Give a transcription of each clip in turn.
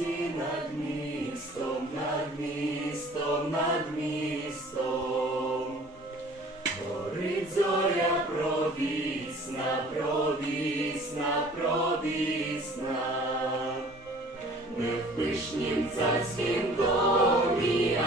світі над містом, над містом, над містом. Горить зоря провісна, провісна, провісна. Не в пишнім царськім домі,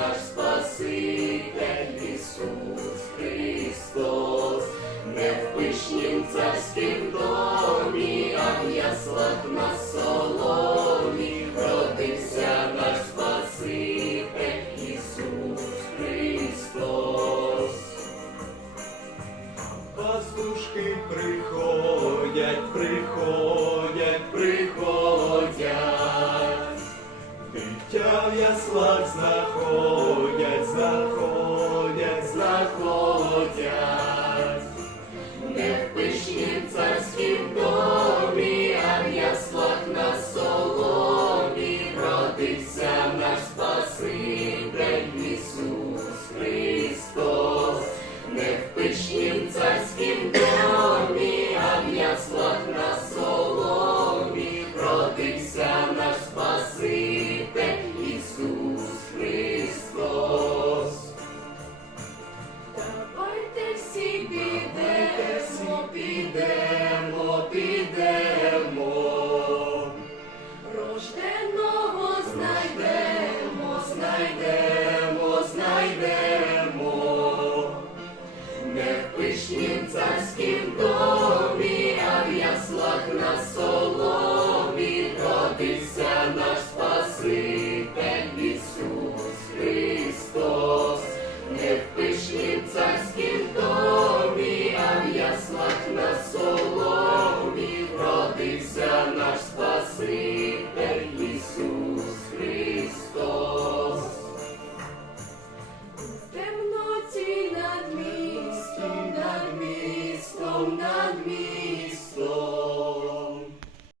наш Спаситель Ісус Христос. Не в пишнім царськім домі, а в яслах на соломі родився наш Спаситель Ісус Христос. Пастушки приходять, приходять, яслах знаходять, знаходять, знаходять, нас спаси.